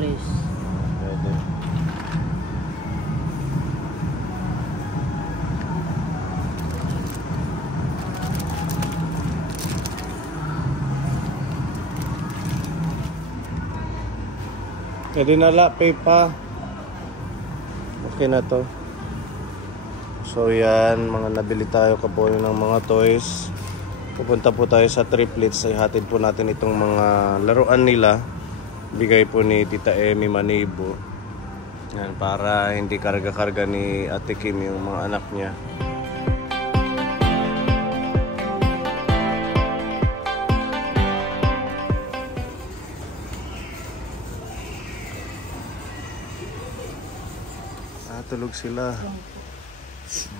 tulis. Pwede. Pwede na lapay pa. Okay na to. So yan, mga nabili tayo kapoy ng mga toys. Pupunta po tayo sa triplets. Ay hatid po natin itong mga laruan nila. Bigay po ni Tita Emmy Manibo. Yan, para hindi karga-karga ni Ate Kim yung mga anak niya. Tulog sila.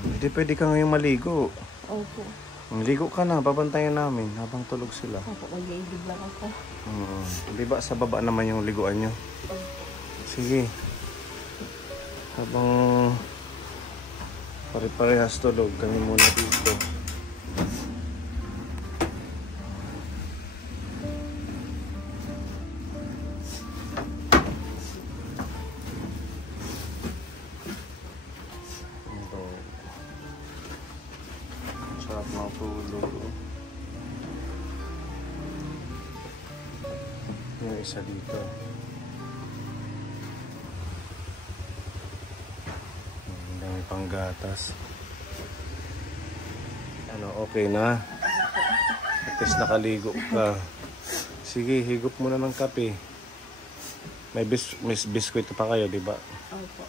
Hindi pwede ka ngayon maligo. Opo. Maligo ka na, babantayan namin habang tulog sila. Opo, mag-iibig lang ako. Di ba sa baba naman yung liguan nyo? Sige. Habang pare-parehas tulog, kami muna dito. Sarap matulog. Yung isa dito. Ang dami pang gatas. Ano, okay na? At least nakaligo ka. Sige, higop muna ng kape. May biskwit pa kayo, di ba? Opo.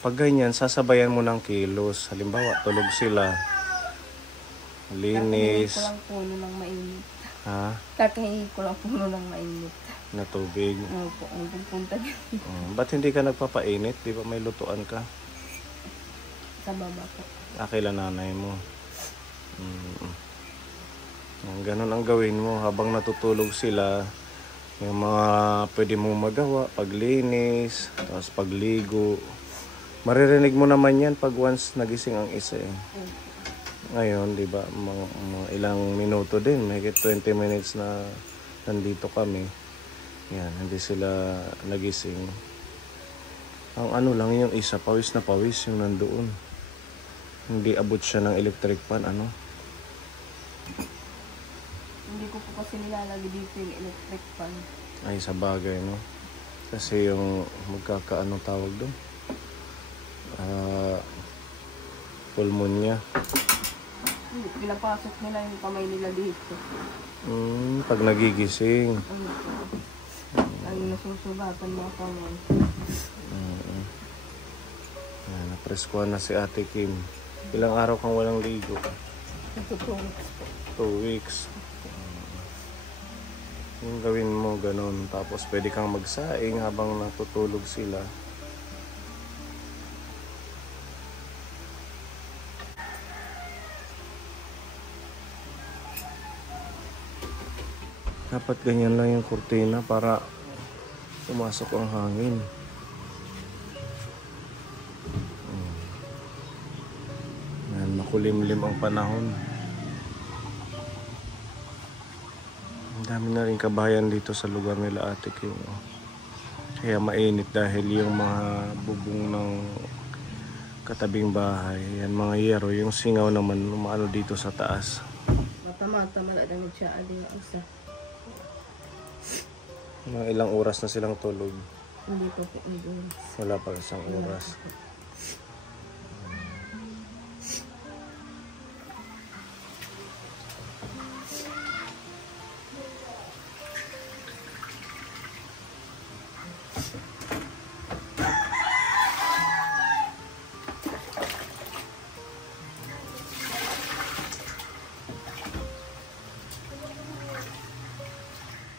Pag ganyan, sasabayan mo ng kilos. Halimbawa, tulog sila. Linis. Kakahingi ko lang puno ng mainit. Ha? Kakahingi ko lang puno ng mainit. Na tubig. Opo, ang pupunta niya. Ba't hindi ka nagpapainit? Di ba may lutuan ka? Sa baba po. Kailan nanay mo? Ganun ang gawin mo habang natutulog sila. Yung mga pwede mong magawa. Paglinis, tapos pagligo. Maririnig mo naman yan pag once nagising ang isa eh. Ngayon, di ba, mga ilang minuto din, may 20 minutes na nandito kami. Yan, hindi sila nagising. Ang ano lang yung isa, pawis na pawis yung nandoon. Hindi abot siya ng electric fan, ano? Hindi ko po kasi nilalagay dito yung electric fan. Ay, sa bagay, no? Kasi yung magkakaano tawag doon? Pulmonya. Pinapasok nila yung kamay nila dito. Pag nagigising. Ang nasusugatan mga kamay. Napreskuhan na si Ate Kim. Ilang araw kang walang ligo? 2 weeks. Yung gawin mo ganun. Tapos pwede kang magsaing habang natutulog sila. Dapat ganyan lang yung kurtina para pumasok ang hangin. Yan, makulimlim ang panahon. Ang dami na rin kabayan dito sa lugar nila Ate Kim. Kaya mainit dahil yung mga bubong ng katabing bahay. Yan mga yero. Yung singaw naman umaano dito sa taas. Mata-mata maladang siya adi ang isa. Mga ilang oras na silang tulog. Hindi ko po doon. Wala pa isang oras.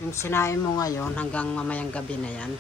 Yung sinain mo ngayon hanggang mamayang gabi na yan.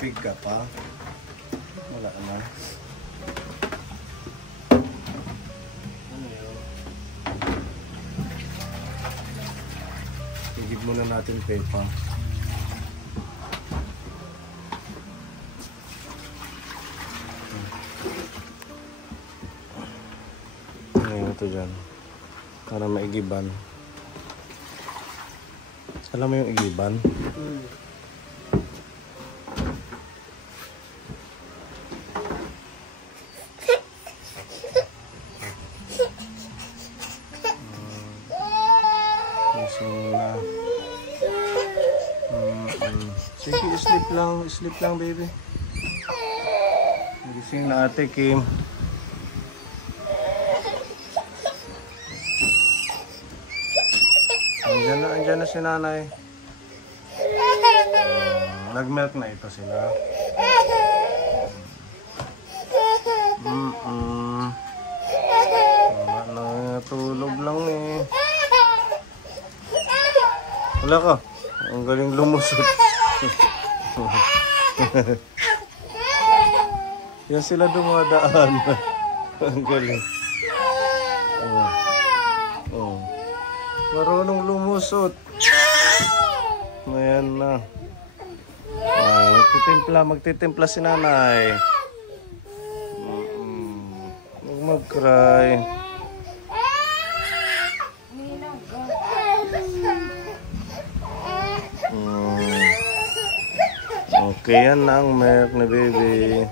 Tubig ka pa? Wala na. Ano yun? Higib muna natin pepa. Ngayon ito dyan. Para maigiban. Alam mo yung igiban? Sige, sleep lang baby. Gising na ate Kim. Andyan na si nanay. Nag-milk na ito sila. Natulog lang eh. Wala ka. Ang galing lumusot. Yan sila dumadaan. Ang galing. Marunong lumusot. Ayan na. Magtitimpla si nanay. Huwag mag-cry. Okay, yan na ang milk na baby.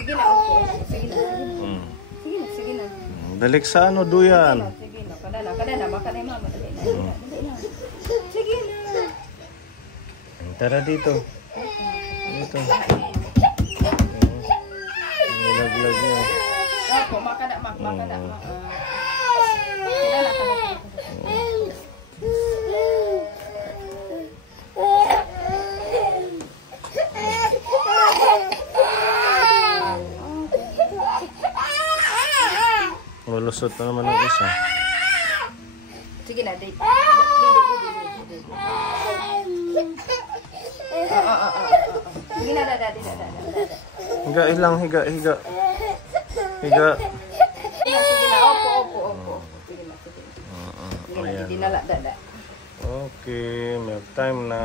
Sige na, okay. Sige na. Dalik sa ano, duyan. Sige na, kada na, baka na yung mama. Dali na. Sige na. Tara dito. Dito. Nilaglag niya. Ako, makada. Malusot na naman ang isa. Sige na, date. Sige na, dada. Higa ilang, higa. Sige na, opo. Sige na, dinala, dada. Okay, milk time na.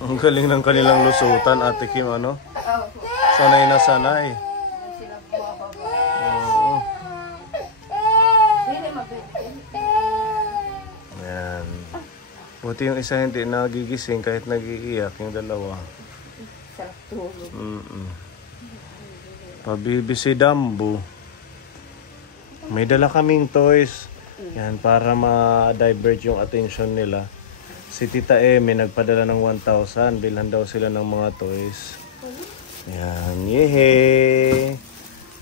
Ang galing ng kanilang lusutan, Ate Kim, ano? Sanay na sanay. Ayan. Buti yung isa hindi nagigising kahit nagiiyak, yung dalawa. Pabibi si Dambo. May dala kaming toys. Yan, para ma-divert yung attention nila. Si Tita may nagpadala ng 1,000. Bilhan daw sila ng mga toys. Yan, yehe!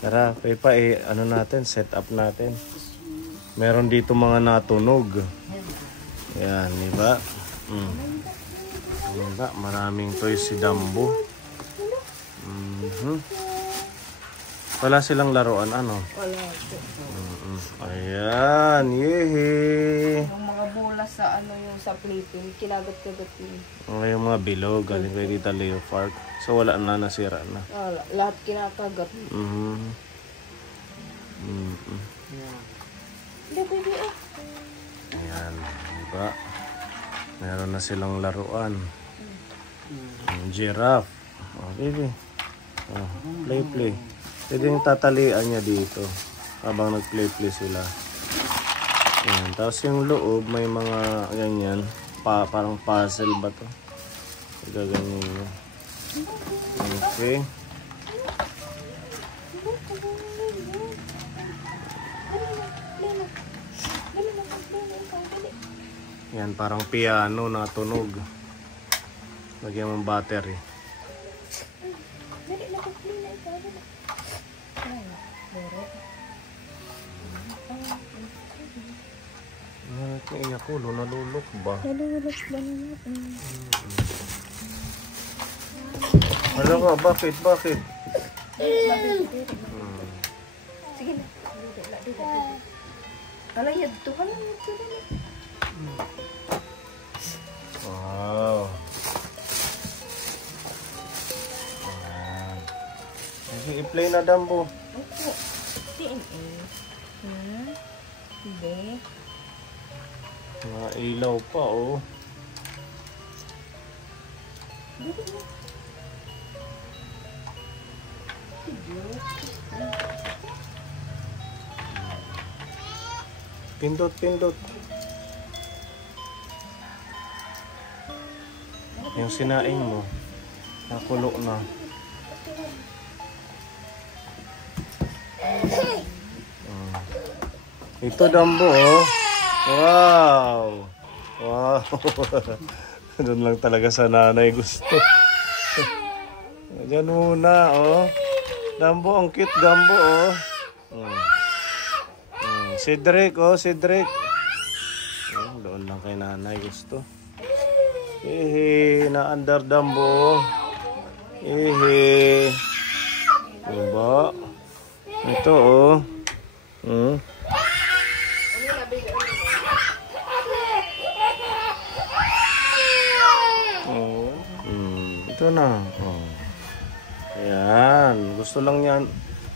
Tara, Pepa, ano natin, set up natin. Meron dito mga natunog. Yan, diba? Diba? Maraming toys si Dambo. Wala silang laruan, ano? Wala. Ayan, yehe! Yung mga bulas sa yung sa plating, kinagat-kagat yun. Yung mga bilog, galing kay Tita Leo Park. So wala na, nasira na. Wala, lahat kinakagat. Ayan, diba? Meron na silang laruan. Giraffe. Oh, baby. Oh, play. Pwede yung tatalian niya dito habang nag-play sila. Ayan. Tapos yung loob may mga ganyan, parang puzzle ba to? Gaganyan niya. Okay. Yan, parang piano na tunog. Lagyan mong battery. Iyak ulo, nalulok ba? Nalulok ba naman? Ano ka? Bakit? Sige na. Alayad to ka lang. Nagpi-play na Dambo. Opo. TNA. Hindi. Mga ilaw pa, oh. Pindot. Yung sinaing mo, nakulo na. Ito Dambo, oh. Wow! Doon lang talaga sa nanay gusto. Diyan muna, oh. Dambo, ang cute Dambo, oh. Cedric, oh, Cedric. Oh, doon lang kay nanay gusto. Naandar Dambo. Diba? Ito, oh. Ito na. Ayan. Gusto lang yan.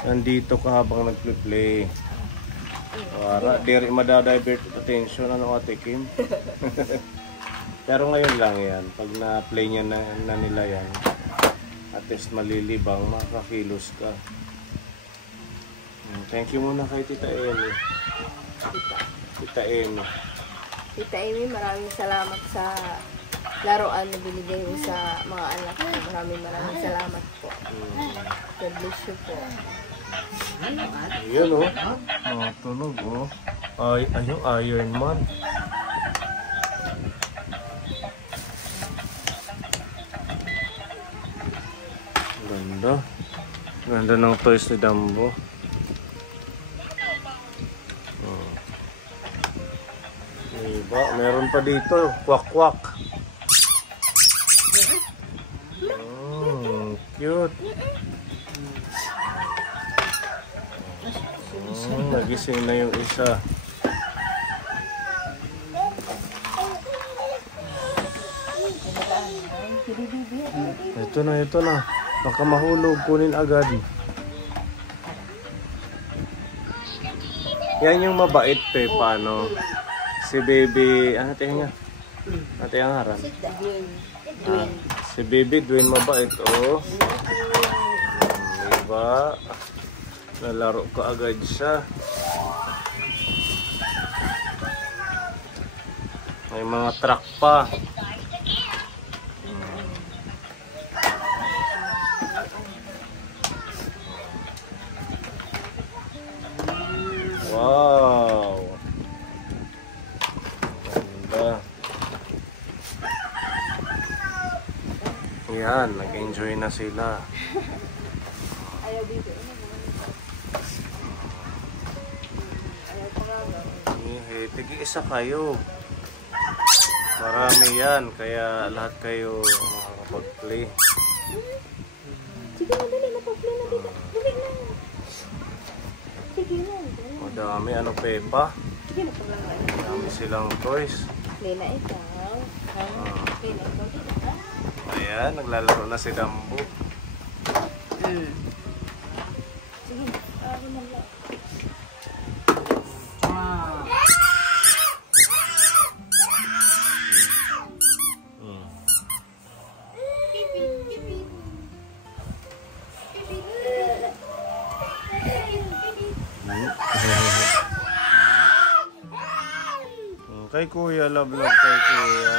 Nandito ka habang nagple-play. Para, di rin madadivert attention. Ano Ate Kim? Pero ngayon lang yan. Pag na-play niya na nila yan, at least malilibang, makakilos ka. Thank you muna kay Tita Amy. Tita Amy. Tita Amy, maraming salamat sa laruan na binigay mo sa mga anak ko. Maraming salamat po. God bless you po. Ayan, oh. Tunog, oh. Yung Iron Man. Ganda. Ganda ng toys ni Dambo. Diba? Meron pa dito. Kwak-kwak. Cute. Nagising na yung isa. Ito na. Baka mahulog, kunin agad. Yan yung mabait, paano? Si baby, ano tayo nga? Ano tayo nga haran? Si baby Dwayne mabait, oh. Diba? Nalaro ko agad siya. May mga truck pa. Wow! Ganda. Yan, nag-enjoy na sila. Tig-isa kayo. Marami yan, kaya lahat kayo makakapag-play. Sige na, dali na pag-play na dito. Dali na. Sige na. Madami, ano Pepa? Sige na pag-play. Madami silang toys. Play na ikaw. Play na ikaw dito, ha? Ayan, naglalaro na si Dambo. Sige na. Ako na lang. Kay Kuya, love kay Kuya.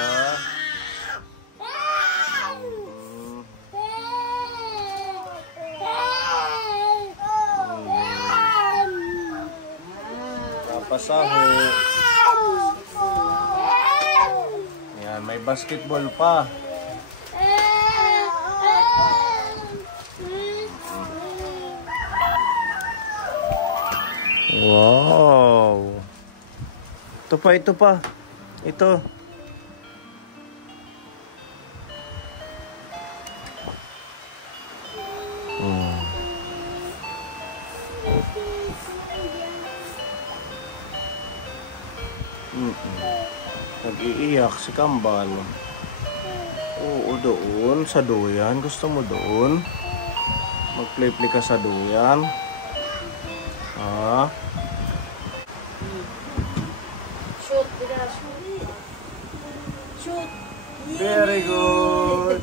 Papasaho. Ayan, may basketball pa. Wow. Ito pa. Ito. Nag-iiyak si Kambal. Oo, doon. Sa doyan. Gusto mo doon? Mag-play-play ka sa duyan. Ah. Shoot, Dira, shoot. Shoot. Very good.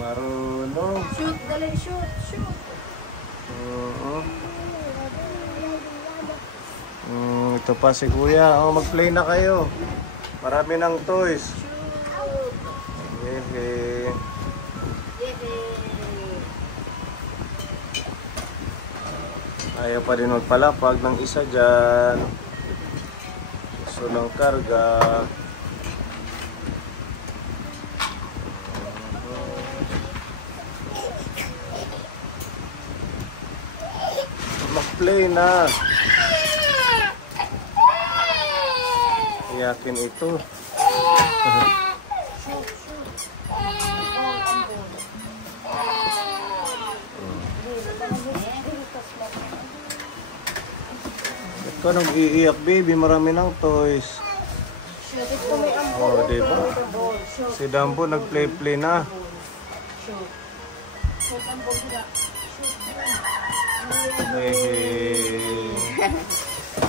Marunong. Shoot, galing shoot, shoot. Ito pa si Kuya. Oh, mag-play na kayo. Marami ng toys. Hehe. Ayaw pa rin magpalapag ng isa dyan. Gusto ng karga. Mag-play na. Iyakin ito. Ikaw nag-iiyak, baby. Marami ng toys. Oh, diba? Si Dambo nag-play-play na.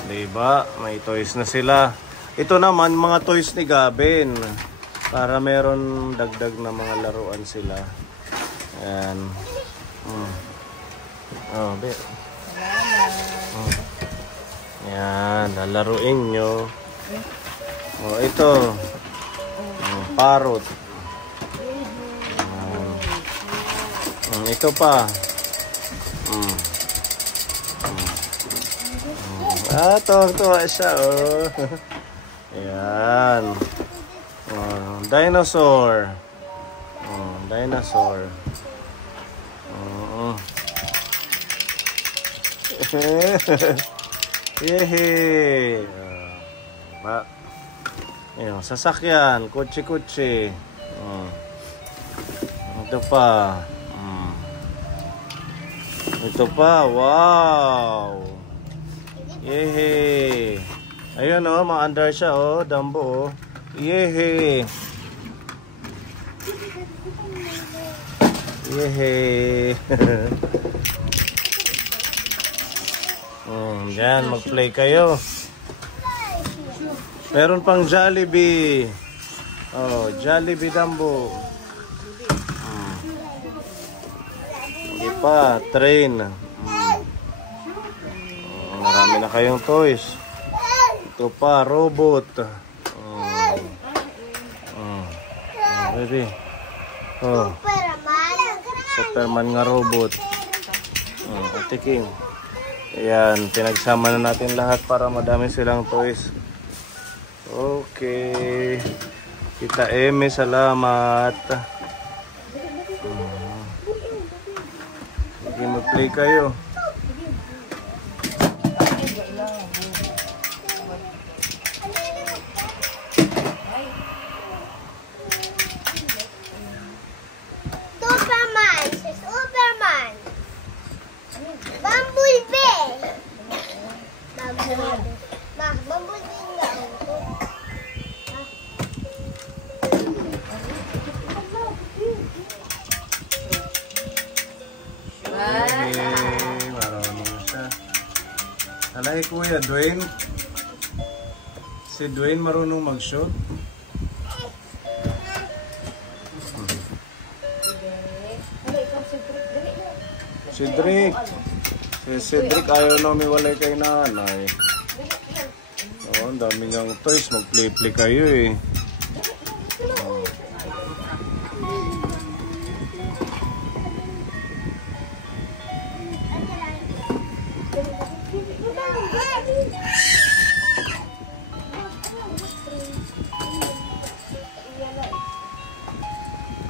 Diba? May toys na sila. Ito naman, mga toys ni Gavin. Para meron dagdag na mga laruan sila. Ayan. Oh, be. Yan, lalaruin nyo. Oh, ito. Parrot. Ito pa. Tuwa siya, oh. Ayan. Dinosaur. Dinosaur. Yehey! Ayun, sasakyan, kutsi-kutsi. Ito pa. Ito pa, wow! Yehey! Ayun oh, maandar siya oh, Dambo oh. Yehey! Yehey! Yan, mag-play kayo. Meron pang Jollibee. Oh, Jollibee Dambo. Hindi pa, train. Marami na kayong toys. Ito pa, robot. Ready? Oh. Superman nga robot. Ate King. Ayan, pinagsama na natin lahat para madami silang toys. Okay. Kita Eme, salamat. Sige, mag-play kayo. Superman! Superman! Bumblebee! Bumblebee nga ako. Marunong siya. Alay Kuya, Dwayne. Si Dwayne marunong mag-shoot. Cedric. Si Cedric ayaw na umiwalay kay nanay. Oh, ang dami niyang toys. Mag-play-play kayo eh.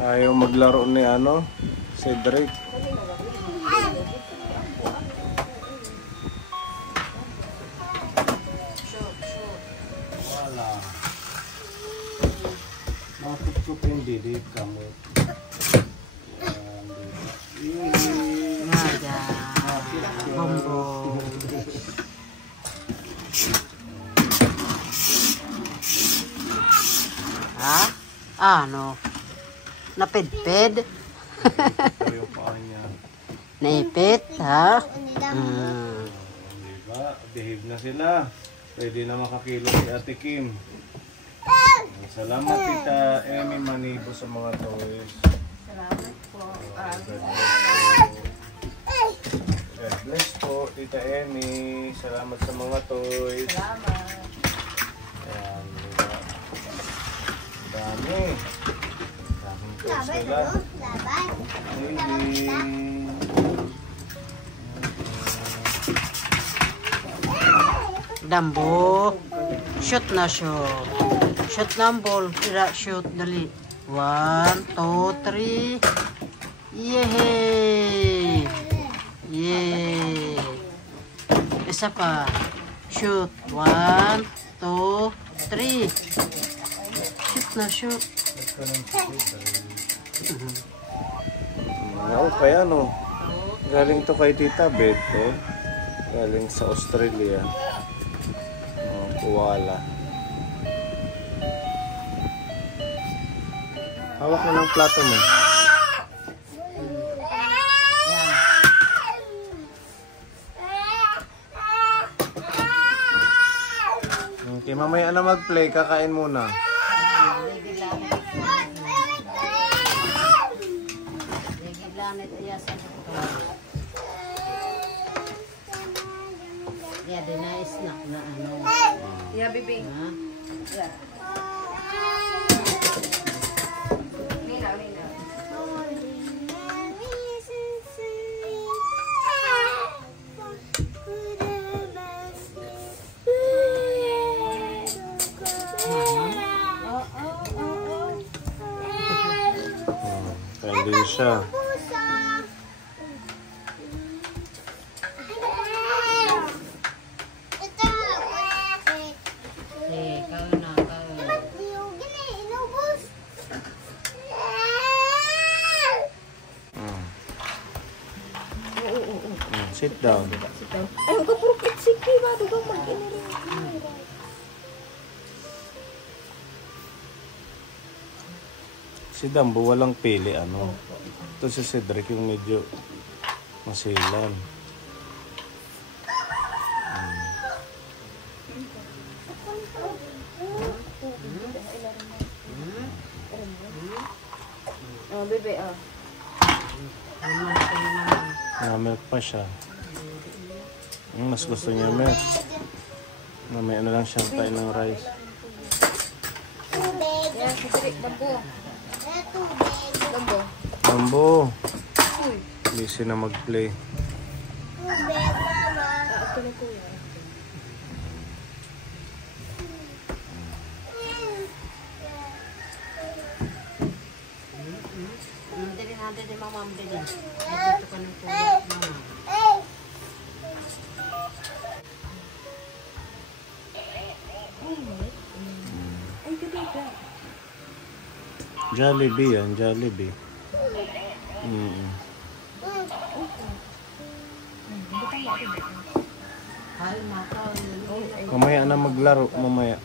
Ayaw maglaro ni ano, Cedric. Wala. Nakapit ko yung didip kami. Nada. Bombo. Ha? Ano? Napedped? Ito yung paa niya. Naipit, ha? Diba? Behave na sila. Pwede na makakilo si Ate Kim. Salamat Tita Emi Manibo sa mga toys. Salamat po. God bless po Tita Emi. Salamat sa mga toys. Salamat. Ayan, diba? Dami. Daming toys nila. Baby. Dambo. Shoot na shoot. Shoot na ang ball. Tira, shoot. Dali. 1, 2, 3. Yehey! Yay! Isa pa. Shoot. 1, 2, 3. Shoot na shoot. Oo, kaya no. Galing to kay Tita Beth, eh. Galing sa Australia. Koala. Hawak mo ng plato mo. Okay, mamaya na mag-play. Kakain muna. Yeah, the nice snack na ano. Yeah, baby. Yeah. Mina, Mina. Kaya din siya. Sit down. Ay, huwag ka puro kitsiki ba? Dugang mag-inirin. Si Dambo walang pili, ano. Ito si Cedric yung medyo masilan. Oh, bebe, oh. Milk pa siya. Mas gusto niya milk. Mamaya na lang siyang kain ng rice. Yeah, Cedric, Dambo. Dambo. Dambo. Busy na mag-play. Ito na kuya. Dili natin di mama dili. Ay dito ka ng tuwa, mama. Ay, ganda. Jollibee yan, Jollibee. Ay, makaw. Mamaya na maglaro, mamaya.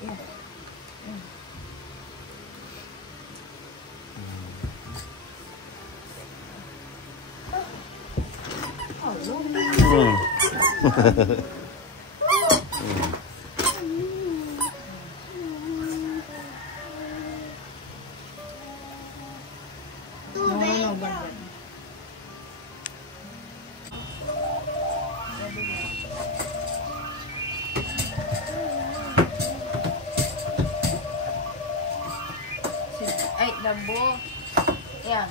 Ay, Dambo. Yeah.